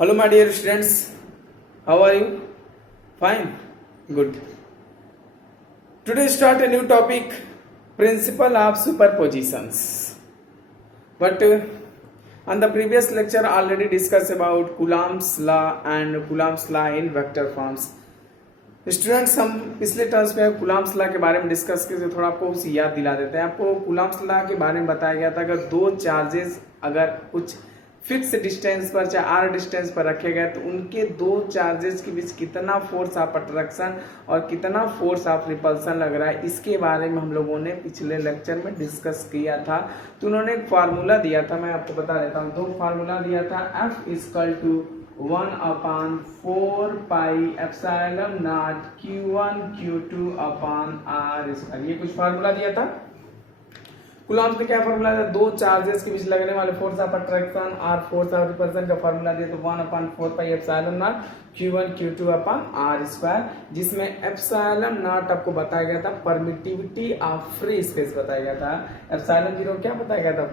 Hello, my dear students. How are you? Fine. Good. Today start a new topic, principle of superpositions. But on the previous lecture already discussed about Coulomb's law and Coulomb's law in vector forms. Students हम पिछले terms में Coulomb's law के बारे में discuss किए थे, थोड़ा आपको उसी याद दिला देते हैं। आपको कूलम्ब्स लॉ के बारे में बताया गया था, अगर दो चार्जेस अगर कुछ फिक्स डिस्टेंस पर चाहे आर डिस्टेंस पर रखे गए तो उनके दो चार्जेस के बीच कितना फोर्स ऑफ अट्रैक्शन और कितना फोर्स ऑफ रिपल्सन लग रहा है, इसके बारे में हम लोगों ने पिछले लेक्चर में डिस्कस किया था। तो उन्होंने एक फार्मूला दिया था, मैं आपको बता देता हूँ। दो फार्मूला दिया था, F equal to 1/4 pi epsilon not Q1 Q2 upon R square. ये कुछ फार्मूला दिया था। कूलम्ब्स में क्या फार्मूला था? दो चार्जेस के बीच लगने वाले फोर्स ऑफ अट्रैक्शन और फोर्स ऑफ रिपल्सन का फार्मूला दिया तो 1/4 pi epsilon not Q1 Q2 upon R square, जिसमें एप्सिलॉन नॉट आपको बताया गया था परमिटिविटी ऑफ फ्री स्पेस बताया गया था। एप्सिलॉन 0 क्या बताया गया था?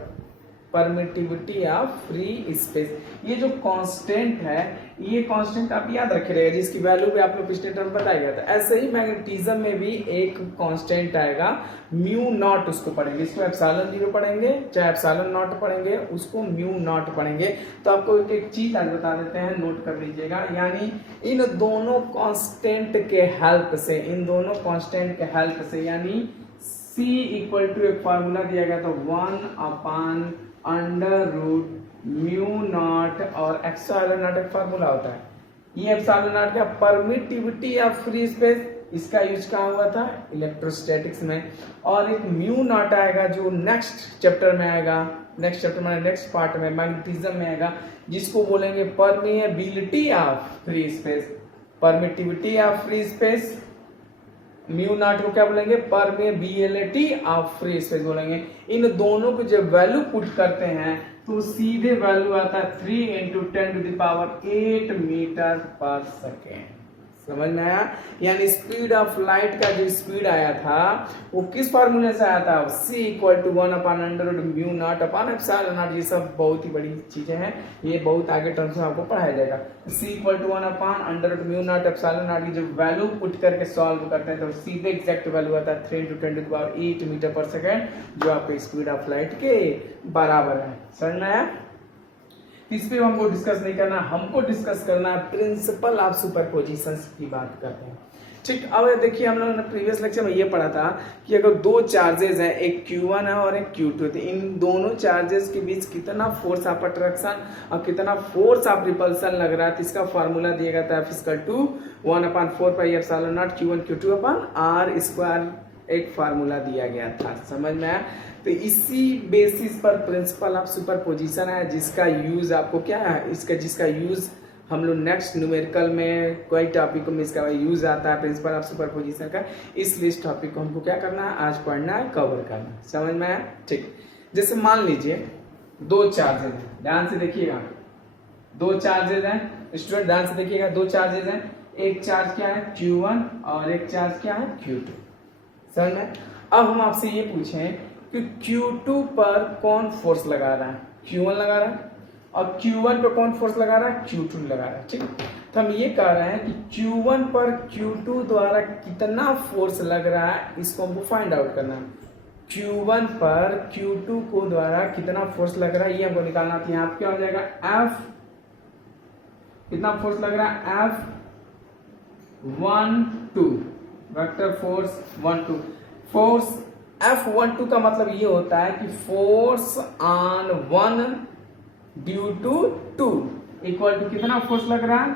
Permittivity of free space. ये जो कांस्टेंट है, ये कांस्टेंट आप याद रखे रहेगा, जिसकी वैल्यू भी आप लोग पिछले टर्म बताया गया था। ऐसे ही मैग्नेटिज्म में भी एक कांस्टेंट आएगा म्यू नॉट, उसको पढ़ेंगे। इसको एप्सिलॉन 0 पढ़ेंगे, चाहे एप्सिलॉन नॉट पढ़ेंगे, उसको म्यू नॉट पढ़ेंगे। तो आपको एक चीज आज बता देते हैं, नोट कर लीजिएगा। यानी इन दोनों कांस्टेंट के हेल्प से, यानी C इक्वल टू एक फार्मूला दिया गया था 1/√μ नॉट और एप्सिलॉन नॉट एक फार्मूला होता है। ये एप्सिलॉन नॉट का परमिटिविटी ऑफ फ्री स्पेस, इसका यूज कहाँ हुआ था? इलेक्ट्रोस्टैटिक्स में। और एक म्यू नॉट आएगा जो नेक्स्ट चैप्टर में आएगा, नेक्स्ट पार्ट में मैग्नेटिज्म में आएगा, जिसको बोलेंगे permeability of free space. Permittivity of free space, mu naught को क्या बोलेंगे? परमेबिलिटी ऑफ फ्री स्पेस बोलेंगे। इन दोनों को जब वैल्यू पुट करते हैं तो सीधे वैल्यू आता है 3 × 10⁸ मीटर पर सेकेंड। समझ में आया? यानी स्पीड ऑफ लाइट का जो स्पीड आया था वो किस फार्मूले से आया था? C equal to 1/√μ nought upon epsilon nought. ये सब बहुत ही बड़ी चीजें हैं, ये बहुत आगे टर्म्स में आपको पढ़ाया जाएगा। C equal to 1/√μ nought epsilon nought की जो वैल्यू पुट करके सॉल्व करते हैं तो सीधे एग्जैक्ट वैल्यू आता है 3 × 10⁸ मीटर पर सेकेंड, जो आपके स्पीड ऑफ लाइट के बराबर है। समझ में आया? इस पे हमको डिस्कस नहीं करना, हमको डिस्कस करना है प्रिंसिपल ऑफ सुपरपोजिशंस की बात करते हैं। ठीक, अब देखिए हम लोगों ने प्रीवियस लेक्चर में ये पढ़ा था कि अगर दो चार्जेस हैं, एक Q1 है और एक Q2, तो इन दोनों चार्जेस के बीच कितना फोर्स ऑफ अट्रैक्शन और कितना फोर्स ऑफ रिपल्सन लग रहा है, तो इसका फार्मूला दिया गया था F equal to 1/4 pi epsilon not Q1 Q2 upon R square, एक फार्मूला दिया गया था। समझ में आया? तो इसी बेसिस पर प्रिंसिपल ऑफ सुपरपोजिशन है, जिसका यूज आपको क्या है, जिसका यूज हम लोग नेक्स्ट न्यूमेरिकल में कोई टॉपिक में इसका यूज आता है प्रिंसिपल ऑफ सुपरपोजिशन का। इसलिए इस टॉपिक को हमको क्या करना है, आज पढ़ना है, कवर करना है। समझ में आया? ठीक, जैसे मान लीजिए दो चार्जेज हैं, ध्यान से देखिएगा। दो चार्जेज हैं स्टूडेंट, ध्यान से देखिएगा। दो चार्जेज हैं, एक चार्ज क्या है Q1 और एक चार्ज क्या है Q2। समझ में? अब हम आपसे ये पूछें कि Q2 पर कौन फोर्स लगा रहा है? Q1 लगा रहा है। और Q1 पर कौन फोर्स लगा रहा है? Q2 लगा रहा है। ठीक, तो हम ये कह रहे हैं कि Q1 पर Q2 द्वारा कितना फोर्स लग रहा है, इसको हमको फाइंड आउट करना है। Q1 पर Q2 को द्वारा कितना फोर्स लग रहा है, ये हमको निकालना था। यहाँ क्या हो जाएगा? F कितना फोर्स लग रहा है? F12 vector force 12। Force F12 का मतलब ये होता है कि force on 1 due to 2 equal to कितना फोर्स लग रहा है?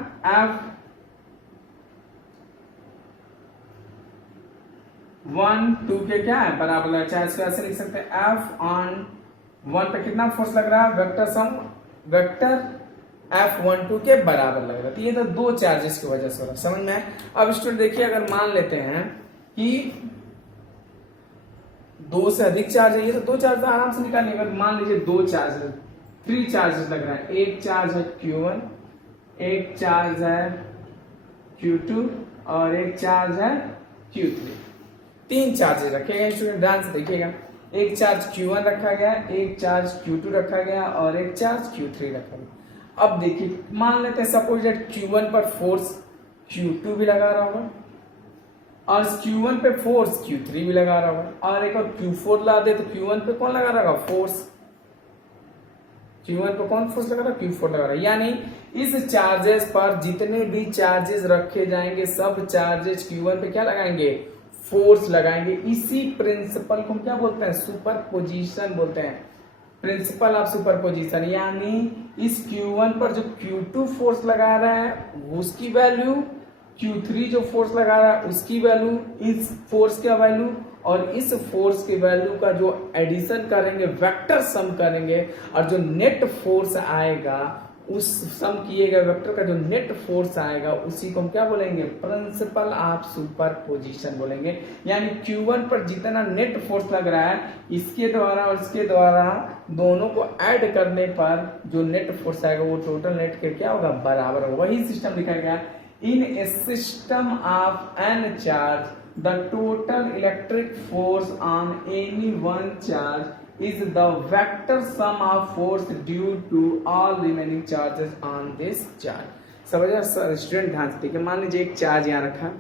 F12 के क्या है? बराबर है, चाहे इसको ऐसे लिख सकते हैं F ऑन 1 पे कितना फोर्स लग रहा है? वेक्टर F12 के बराबर लग रहा है। तो ये तो दो चार्जेस की वजह से हो रहा है। समझ में आया? अब स्टूडेंट देखिए, अगर मान लेते हैं कि दो से अधिक चार्ज है, ये तो दो चार्ज आराम से निकालिए। अगर मान लीजिए दो चार्ज है, 3 चार्जेस लग रहा है, एक चार्ज है Q1, एक चार्ज है Q2 और एक चार्ज है Q3। 3 चार्जेस रखे गए स्टूडेंट, ध्यान से देखिएगा। एक चार्ज Q1 रखा गया, एक चार्ज Q2 रखा गया और एक चार्ज Q3 रखा गया। अब देखिए मान लेते हैं सपोज दैट Q1 पर फोर्स Q2 भी लगा रहा होगा और Q1 पे फोर्स Q3 भी लगा रहा होगा और एक और Q4 ला दे तो Q1 पे कौन लगा रहा होगा फोर्स, Q1 पे कौन फोर्स लगा रहा है Q4 लगा रहा है। यानी इस चार्जेस पर जितने भी चार्जेस रखे जाएंगे सब चार्जेस Q1 पे क्या लगाएंगे फोर्स लगाएंगे। इसी प्रिंसिपल को क्या बोलते हैं सुपरपोजिशन बोलते हैं, प्रिंसिपल ऑफ सुपरपोजिशन। यानी इस Q1 पर जो Q2 फोर्स लगा रहा है उसकी वैल्यू, Q3 जो फोर्स लगा रहा है उसकी वैल्यू, इस फोर्स का वैल्यू और इस फोर्स की वैल्यू का जो एडिशन करेंगे वेक्टर सम करेंगे और जो नेट फोर्स आएगा उस सम किए गए वेक्टर का जो नेट फोर्स आएगा उसी को हम क्या बोलेंगे प्रिंसिपल ऑफ सुपरपोजिशन बोलेंगे। यानी Q1 पर जितना नेट फोर्स लग रहा है इसके द्वारा और इसके द्वारा दोनों को ऐड करने पर जो नेट फोर्स आएगा वो टोटल नेट के क्या होगा बराबर होगा। वही सिस्टम लिखा गया in a system of N charge the total electric force on any one charge is the vector sum of force due to all remaining charges on this charge। समझ student ध्यान से देखिए, मान लीजिए एक चार्ज यहाँ रखा है,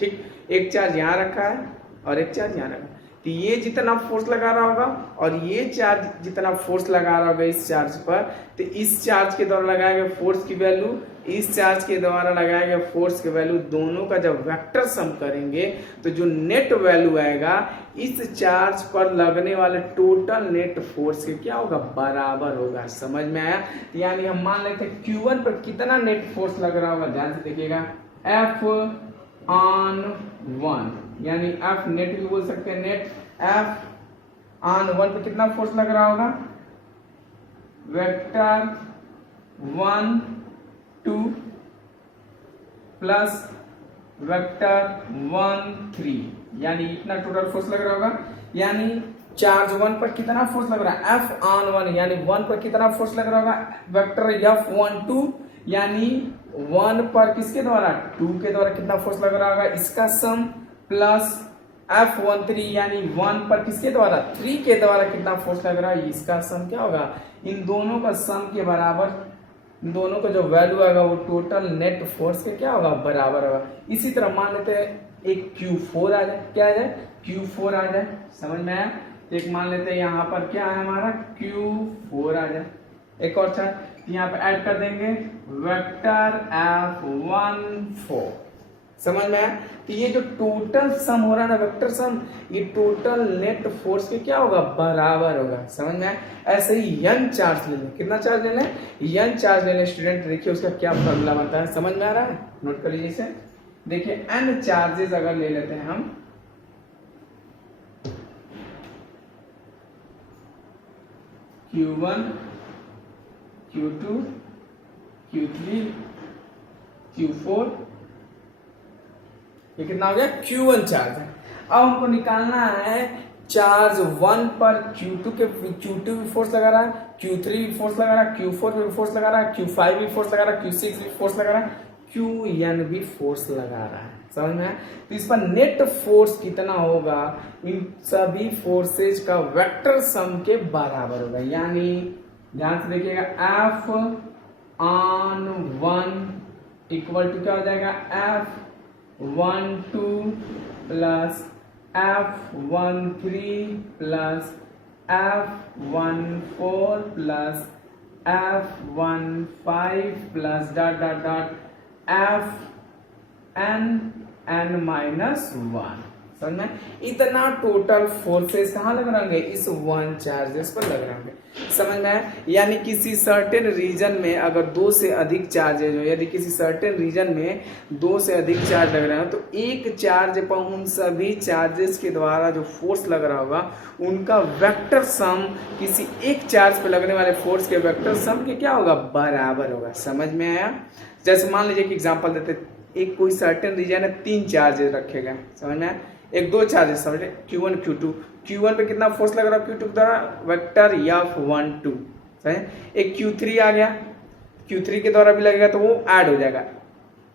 ठीक, एक चार्ज यहाँ रखा है और एक चार्ज यहाँ रखा है, तो ये जितना फोर्स लगा रहा होगा और ये चार्ज जितना फोर्स लगा रहा होगा इस चार्ज पर, तो इस चार्ज के द्वारा लगाए गए फोर्स की वैल्यू, इस चार्ज के द्वारा लगाए गए फोर्स की वैल्यू, दोनों का जब वेक्टर सम करेंगे तो जो नेट वैल्यू आएगा इस चार्ज पर लगने वाले टोटल नेट फोर्स के क्या होगा बराबर होगा। समझ में आया। यानी हम मान लेते हैं Q1 पर कितना नेट फोर्स लग रहा होगा, ध्यान से देखिएगा F ऑन 1, यानी F नेट भी बोल सकते हैं, नेट F ऑन 1 पे कितना फोर्स लग रहा होगा वेक्टर 1 2 प्लस वेक्टर 1 3, यानी इतना टोटल फोर्स लग रहा होगा। यानी चार्ज 1 पर कितना फोर्स लग रहा है F ऑन 1, यानी 1 पर कितना फोर्स लग रहा होगा वेक्टर F12, यानी 1 पर किसके द्वारा 2 के द्वारा कितना फोर्स लग रहा होगा इसका सम, प्लस F13 यानी 1 पर किसके द्वारा 3 के द्वारा कितना फोर्स लग रहा है इसका सम क्या होगा, इन दोनों का सम के बराबर, इन दोनों का जो वैल्यू आएगा वो टोटल नेट फोर्स के क्या होगा बराबर होगा। इसी तरह मान लेते हैं एक Q4 आ जाए, क्या आ जाए Q4 आ जाए, समझ में आया। एक मान लेते हैं यहाँ पर क्या है हमारा Q4 आ जाए, एक और चार्ज यहाँ पे ऐड कर देंगे वेक्टर F14, समझ में आया। तो ये जो टोटल सम हो रहा है ना वेक्टर सम, ये टोटल नेट फोर्स के क्या होगा बराबर होगा, समझ में आया। ऐसे ही n चार्ज ले लें, कितना चार्ज ले लें n चार्ज ले लें स्टूडेंट, देखिए उसका क्या फॉर्मूला बनता है, समझ में आ रहा है, नोट कर लीजिए इसे। देखिए n चार्जेस अगर ले लेते हैं हम, Q1 Q2 Q3 Q4, ये कितना हो गया Q1 चार्ज है। अब हमको निकालना है चार्ज 1 पर Q2 भी फोर्स लगा रहा है, Q3 भी फोर्स लगा रहा है, Q4 भी फोर्स लगा रहा है, Q5 भी फोर्स लगा रहा है, Q6 भी फोर्स लगा रहा है, Qn भी फोर्स लगा रहा है, समझ में आया। तो इस पर नेट फोर्स कितना होगा इन सभी फोर्सेज का वेक्टर सम के बराबर होगा। यानी ध्यान से देखिएगा F ऑन 1 इक्वल टू क्या हो जाएगा F12 plus F13 plus F14 plus F15 plus dot dot dot Fn minus 1, समझ में। इतना टोटल फोर्सेस कहाँ लग रहेंगे इस 1 चार्जेस पर लग रहेंगे, समझ में आया। यानी किसी सर्टेन रीजन में अगर 2 से अधिक चार्जेज हो, यदि किसी सर्टेन रीजन में 2 से अधिक चार्ज लग रहे हो तो एक चार्ज पर उन सभी चार्जेस के द्वारा जो फोर्स लग रहा होगा उनका वेक्टर सम किसी एक चार्ज पे लगने वाले फोर्स के वेक्टर सम के क्या होगा बराबर होगा, समझ में आया। जैसे मान लीजिए एक एग्जांपल देते, एक कोई सर्टेन रीजन है 3 चार्जेस रखे गए, समझ में आया, एक 2 चार्जेस समझे Q1 Q2, Q1 पे कितना फोर्स लग रहा है Q2 के द्वारा वेक्टर F12, सही। एक Q3 आ गया, Q3 के द्वारा भी लगेगा तो वो ऐड हो जाएगा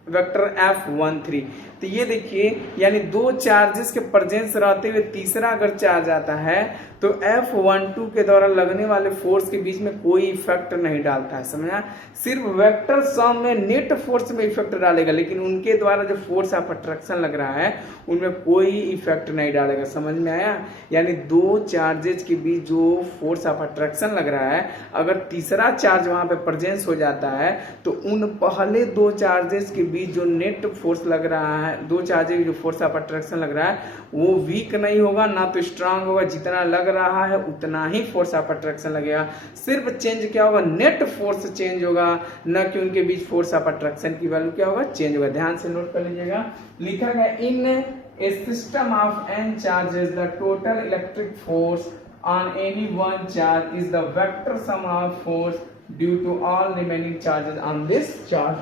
वेक्टर F13। तो ये देखिए यानी 2 चार्जेस के प्रेजेंस रहते हुए तीसरा अगर चार्ज आता है तो F12 के द्वारा लगने वाले फोर्स के बीच में कोई इफेक्ट नहीं डालता है, समझा। सिर्फ वेक्टर सम में नेट फोर्स में इफेक्ट डालेगा, लेकिन उनके द्वारा जो फोर्स ऑफ अट्रैक्शन लग रहा है उनमें कोई इफेक्ट नहीं डालेगा, समझ में आया। यानी दो चार्जेज के बीच जो फोर्स ऑफ अट्रैक्शन लग रहा है, अगर तीसरा चार्ज वहां पे प्रेजेंस हो जाता है तो उन पहले दो चार्जेस के बीच जो नेट फोर्स लग रहा है, दो चार्जेस जो फोर्स ऑफ अट्रैक्शन लग रहा है वो वीक नहीं होगा ना तो स्ट्रांग होगा, जितना लग रहा है उतना ही फोर्स ऑफ अट्रैक्शन लगेगा। सिर्फ चेंज क्या होगा, नेट फोर्स चेंज होगा, न कि उनके बीच फोर्स ऑफ अट्रैक्शन की वैल्यू क्या होगा, चेंज होगा। ध्यान से नोट कर लीजिएगा, लिखा गया in a system of n charges the total electric force on any one charge is the vector sum of force due to all remaining charges on this charge।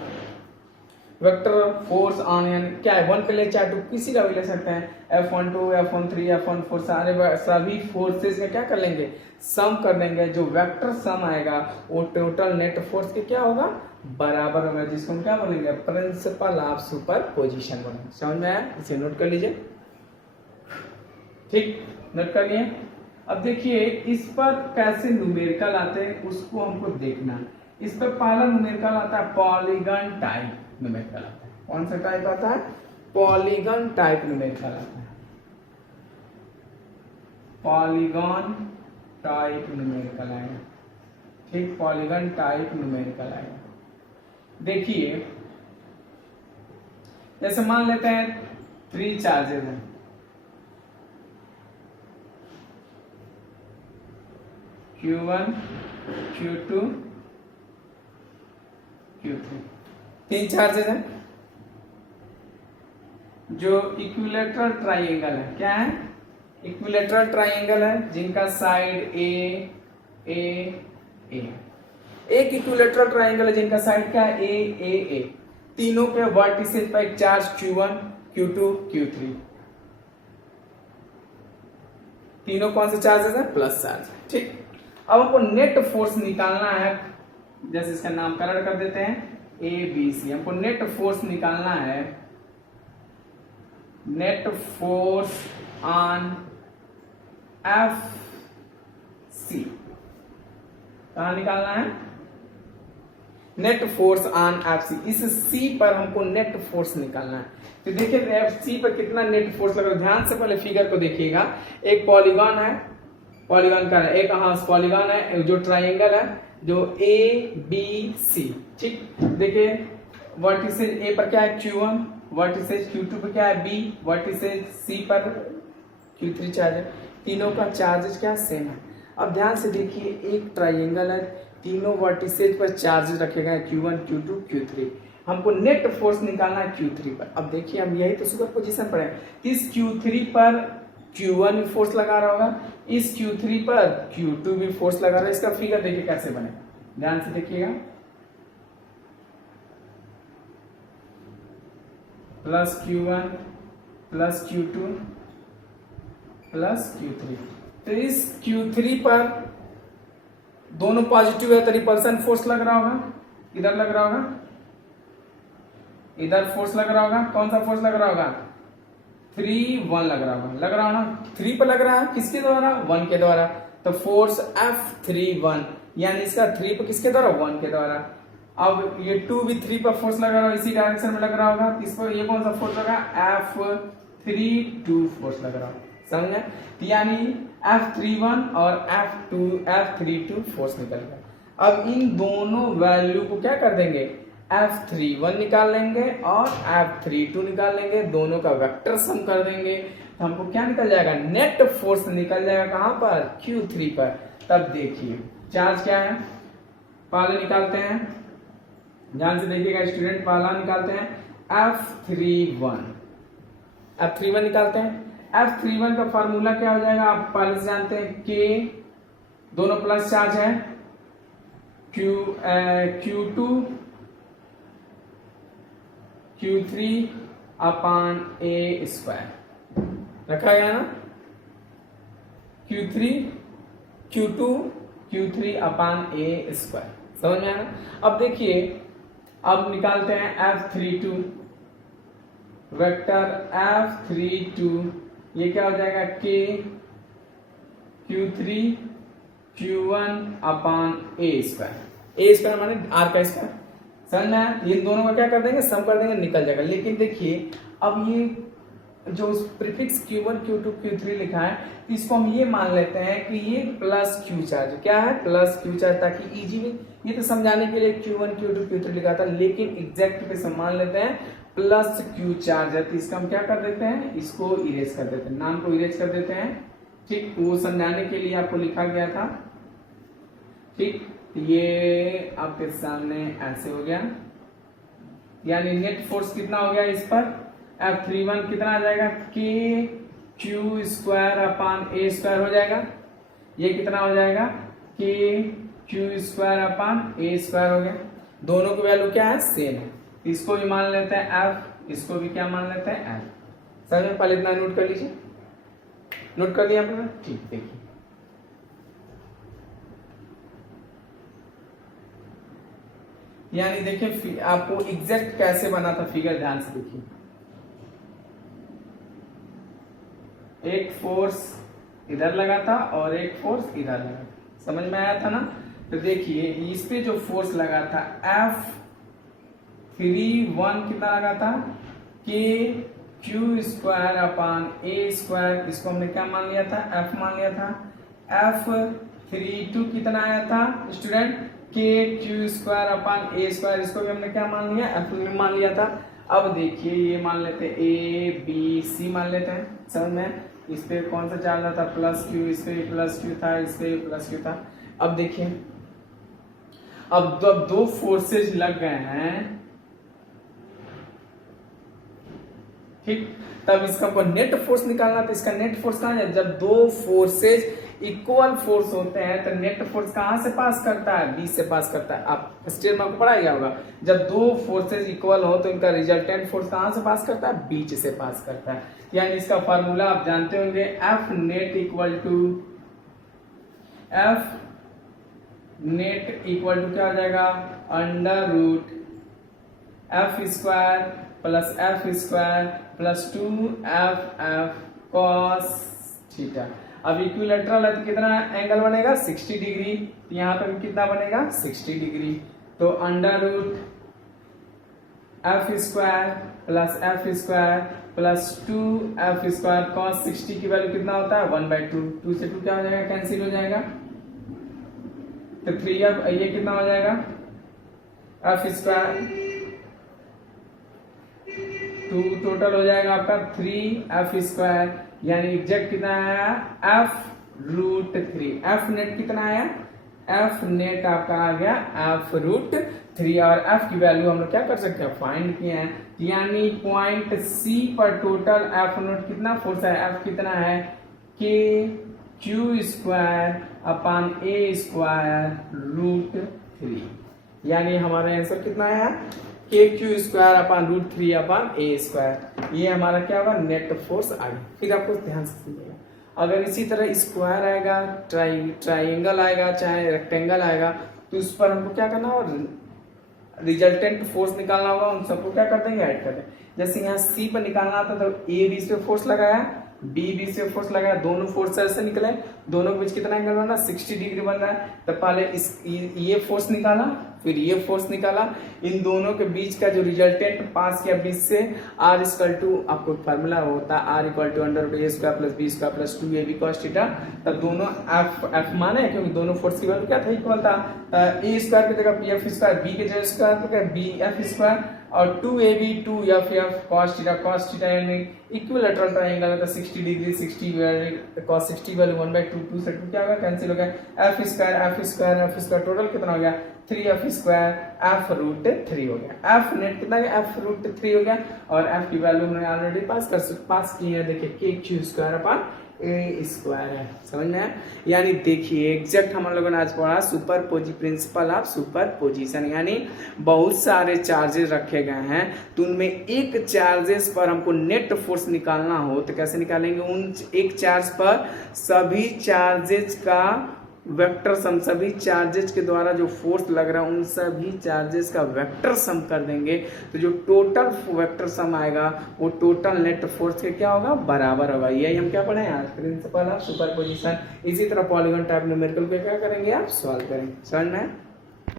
Vector force on an क्या है, one पे ले चाहे to किसी का भी ले सकते हैं, F12 F13 F14 सारे सभी फोर्सेस का क्या कर लेंगे, सम कर देंगे। जो वेक्टर सम आएगा वो टोटल नेट फोर्स के क्या होगा, बराबर होगा, जिसको हम क्या बोलेंगे, प्रिंसिपल ऑफ सुपरपोजिशन बोलेंगे। समझ में आया, इसे नोट कर लीजिए, ठीक, नोट कर लिए। अब देखिए इस पर कैसे न्यूमेरिकल आते हैं उसको हमको देखना। इस पर पहला न्यूमेरिकल आता है पॉलीगन टाइप न्यूमेरिकल आता है। कौन सा टाइप आता है, पॉलीगन टाइप न्यूमेरिकल आता है, पॉलीगन टाइप न्यूमेरिकल आएगा, ठीक, पॉलीगन टाइप न्यूमेरिकल आएगा। देखिए जैसे मान लेते हैं 3 चार्जेस हैं, Q1 Q2 Q3, 3 चार्जेस हैं जो इक्विलेटरल ट्राइंगल है। क्या है, इक्विलेटरल ट्राइंगल है जिनका साइड ए ए ए, एक इक्विलेटरल ट्राइंगल है जिनका साइड क्या है, ए ए ए। तीनों के वर्टिसेस पर एक चार्ज Q1 Q2 Q3, तीनों कौन से चार्जेस है, प्लस चार्ज, ठीक। अब हमको नेट फोर्स निकालना है, जैसे इसका नामकरण कर देते हैं ए बी सी। हमको नेट फोर्स निकालना है, net force on F C. कहां निकालना है, net force on F C. इस सी पर हमको नेट फोर्स निकालना है। तो देखिए एफ सी पर कितना नेट फोर्स लग रहा है, ध्यान से पहले फिगर को देखिएगा। एक पॉलीगॉन है, पॉलीगॉन का एक पॉलीगॉन है जो ट्राइंगल है, जो ए बी सी, ठीक। देखिए वर्टिसेज ए पर क्या है Q1, वर्टिसेज Q2 पर क्या है B, वर्टिसेज C पर Q3 चार्ज है। तीनों का चार्जेस क्या सेम है। अब ध्यान से देखिए एक ट्राइंगल है, तीनों वर्टिसेज पर चार्जेस रखे गए Q1 Q2 Q3। हमको नेट फोर्स निकालना है Q3 पर। अब देखिए हम यही तो सुपरपोजिशन पर है, इस Q3 पर Q1 भी फोर्स लगा रहा होगा, इस Q3 पर Q2 भी फोर्स लगा रहा है। इसका फिगर देखिए कैसे बने, ध्यान से देखिएगा, plus Q1 plus Q2 plus Q3। तो इस Q3 पर दोनों पॉजिटिव है तो रिपल्सन फोर्स लग रहा होगा, इधर लग रहा होगा, इधर फोर्स लग रहा होगा। कौन सा फोर्स लग रहा होगा, 3 1 लग रहा होगा, लग रहा हो ना। 3 पर लग रहा है किसके द्वारा, 1 के द्वारा, तो फोर्स F31, यानी इसका 3 पर किसके द्वारा, 1 के द्वारा। अब ये 2 भी 3 पर फोर्स लग रहा है, इसी डायरेक्शन में लग रहा होगा, इस पर ये कौन सा फोर्स लगा, F32 फोर्स लग रहा है, समझे। यानी F31 और F32 फोर्स निकल गया। अब इन दोनों वैल्यू को क्या कर देंगे, F31 निकाल लेंगे और F32 निकाल लेंगे, दोनों का वेक्टर सम कर देंगे, तो हमको क्या निकल जाएगा, नेट फोर्स निकल जाएगा कहां पर, Q3 पर। तब देखिए चार्ज क्या है, पहले निकालते हैं, ध्यान से देखिएगा स्टूडेंट, पहला निकालते हैं F31 निकालते हैं। F31 का फार्मूला क्या हो जाएगा, आप पहले से जानते हैं, K दोनों प्लस चार्ज है, Q2 Q3 upon A square रखा गया ना, Q3 Q2 Q3 upon A square, समझ में आया ना। अब देखिए अब निकालते हैं F32, वेक्टर F32, ये क्या हो जाएगा, K Q3 Q1 अपॉन ए स्क्वायर माने आर का स्क्वायर। समझ में आया? इन दोनों का क्या कर देंगे, सम कर देंगे, निकल जाएगा। लेकिन देखिए अब ये जो प्रीफिक्स Q1 Q2 Q3 लिखा है, इसको हम ये मान लेते हैं कि ये प्लस Q चार्ज, क्या है प्लस Q चार्ज, ताकि इजी में ये तो समझाने के लिए Q1 Q2 Q3 लिखा था, लेकिन एग्जैक्ट पे मान लेते हैं प्लस Q चार्ज है, तो इसका हम क्या कर देते हैं, इसको इरेज कर देते हैं, नाम को इरेज कर देते हैं। ठीक, वो समझाने के लिए आपको लिखा गया था। ठीक, ये आपके सामने ऐसे हो गया, यानी नेट फोर्स कितना हो गया इस पर, F31 कितना आ जाएगा, के क्यू स्क्वायर अपान ए स्क्वायर हो जाएगा। ये कितना हो जाएगा, के क्यू स्क्वायर अपान ए स्क्वायर हो गया। दोनों की वैल्यू क्या है, सेम है। इसको भी मान लेते हैं F, इसको भी क्या मान लेते हैं F। समझ में? पहले इतना नोट कर लीजिए, नोट कर लिया आपने? ठीक, देखिए यानी देखिए आपको एग्जैक्ट कैसे बना था फिगर, ध्यान से देखिए। एक फोर्स इधर लगा था और एक फोर्स इधर लगा था, समझ में आया था ना? तो देखिए इस पे जो फोर्स लगा था F31 कितना लगा था, के क्यू स्क्वायर अपान ए स्क्वायर, इसको हमने क्या मान लिया था, F मान लिया था। F32 कितना आया था स्टूडेंट, के क्यू स्क्वायर अपान ए स्क्वायर, इसको भी हमने क्या मान लिया, F मान लिया था। अब देखिए ये मान लेते हैं ए बी सी मान लेते हैं, समझ में? इस पे कौन सा चार्ज था, प्लस क्यू, इस पे प्लस क्यू था, इस पे प्लस क्यू था। अब देखिए अब जब दो फोर्सेज लग गए हैं, ठीक, तब इसका हमको नेट फोर्स निकालना, तो इसका नेट फोर्स कहां है, जब दो फोर्सेज इक्वल फोर्स होते हैं तो नेट फोर्स कहां से पास करता है, बी से पास करता है। आप स्टेट में आपको पढ़ाया गया होगा, जब दो फोर्सेज इक्वल हो तो इनका रिजल्टेंट फोर्स कहां से पास करता है, बीच से पास करता है। यानी इसका फार्मूला आप जानते होंगे, एफ नेट इक्वल टू क्या हो जाएगा, under root F square plus F square plus 2 cos theta. अब इक्विलेटरल है तो कितना एंगल बनेगा, 60 डिग्री, तो यहाँ पे कितना बनेगा, 60 डिग्री। तो under root F square plus 2 square cos 60 की वैल्यू कितना होता है, 1/2, 2 से 2 क्या हो जाएगा, कैंसिल हो जाएगा, तो 3 अब ये कितना हो जाएगा, एफ स्क्वायर 2 टोटल हो जाएगा आपका 3 स्क्वायर, यानी एग्जैक्ट कितना आया, F√3। एफ नेट कितना आया, एफ नेट आपका आ गया F√3, और एफ की वैल्यू हम लोग क्या कर सकते हैं, फाइंड किए हैं। यानी पॉइंट सी पर टोटल F0 कितना फोर्स है, एफ कितना है, के क्यू स्क्वायर अपान ए स्क्वायर √3, यानी हमारा आंसर कितना आया, के क्यू स्क्वायर अपान √3 अपान ए स्क्वायर। ये हमारा क्या होगा, नेट फोर्स आ गया। फिर आपको ध्यान से सुनिएगा, अगर इसी तरह स्क्वायर आएगा, ट्राइंगल आएगा, चाहे रेक्टेंगल आएगा, तो उस पर हमको क्या करना होगा, रिजल्टेंट फोर्स निकालना होगा, उन सबको क्या कर देंगे, ऐड कर देंगे। जैसे यहाँ सी पर निकालना था तो ए बी पे फोर्स लगाया, बी से फोर्स लगाया, दोनों फोर्स ऐसे निकले, दोनों के बीच कितना एंगल बन रहा है, 60 डिग्री बन रहा है। तो पहले ये फोर्स निकाला, फिर ये फोर्स निकाला, इन दोनों के बीच का जो रिजल्टेंट पास किया बीच से, R = आपको फार्मूला होता है R = √a² + b² + 2ab cos theta. तब दोनों F माने, क्योंकि दोनों फोर्स की वैल्यू क्या था, इक्वल था। a² की जगह pf², b की जगह bf², और 2ab 2f cos थीटा, यानी इक्विलेटरल ट्रायंगल है तो 60 डिग्री, 60 cos 60 वैल्यू 1/2, 2 से 2 क्या होगा, कैंसिल हो गया, f² टोटल कितना हो गया, 3f² F√3 हो गया। F नेट कितना है, F√3 हो गया, और F की वैल्यू हमने ऑलरेडी पास की है, देखिए के क्यू स्क्वायर अपान ए स्क्वायर है, समझ में आया। यानी देखिए एग्जैक्ट हम लोगों ने आज पढ़ा प्रिंसिपल ऑफ सुपरपोजिशन, यानी बहुत सारे चार्जेस रखे गए हैं, तो उनमें एक चार्जेस पर हमको नेट फोर्स निकालना हो तो कैसे निकालेंगे, उन एक चार्ज पर सभी चार्जेस का वेक्टर सम, सभी चार्जेस के द्वारा जो फोर्स लग रहा है उन सभी चार्जेस का वेक्टर सम कर देंगे तो जो टोटल वेक्टर सम आएगा वो टोटल नेट फोर्स के क्या होगा, बराबर होगा। यही हम क्या पढ़े आज, प्रिंसिपल ऑफ सुपरपोजिशन। इसी तरह पॉलीगॉन टाइप न्यूमेरिकल पे क्या करेंगे आप, सॉल्व करेंगे। समझ में?